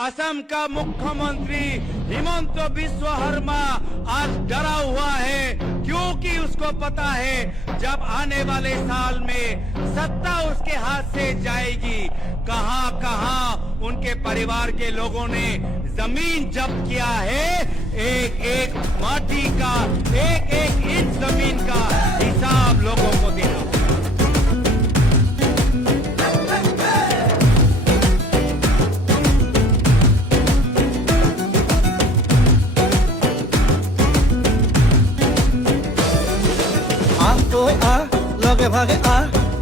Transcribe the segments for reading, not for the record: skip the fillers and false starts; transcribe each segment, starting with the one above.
असम का मुख्यमंत्री हिमंत बिस्व शर्मा आज डरा हुआ है, क्योंकि उसको पता है जब आने वाले साल में सत्ता उसके हाथ से जाएगी, कहां कहां उनके परिवार के लोगों ने जमीन जब्त किया है, एक एक माटी का, एक एक इंच जमीन का हिसाब लोगों को देना होगा। লগে ভাগে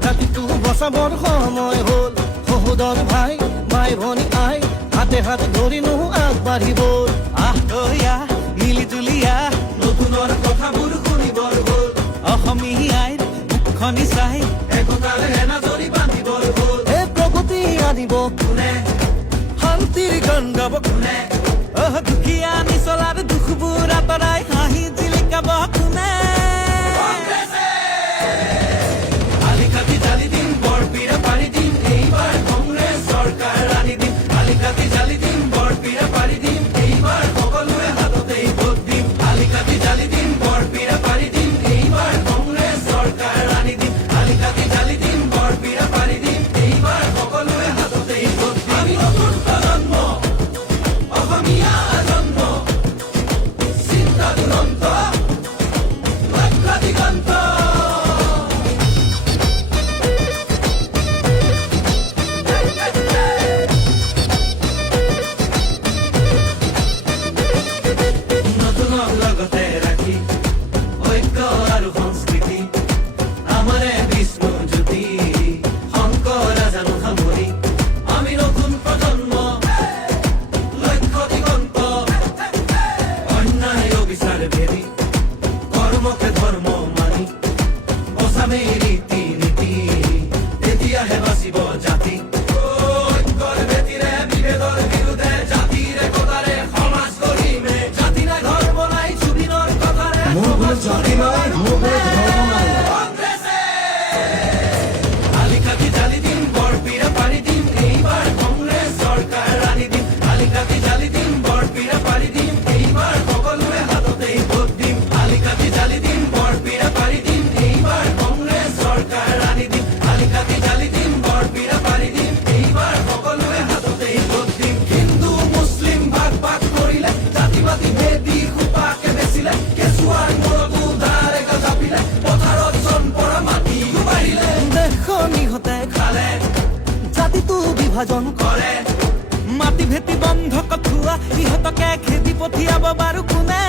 জাতিটো বচাবৰ সময় হ'ল, সহোদৰ ভাই মাই ভনী আই হাতে হাত ধৰিনো আগবাঢ়িব। মিলি জুলি নতুনৰ কথাবোৰ শুনিবৰ হ'ল, অসমীয়াই মুখনি চাই একতাৰ এনাজৰি বান্ধিবৰ হ'ল। এই প্ৰগতি আনিব কোনে, শান্তিৰ গান গাব কোনে, দুখীয়া নিচলাৰ দুখবোৰ আঁতৰাই হাঁহি জিলিকাব কোনে। বিভাজন কৰে মাটি ভেটি বন্ধ কঠুৱা ইহঁতকে খেদি পঠিয়াব বাৰু কোনে।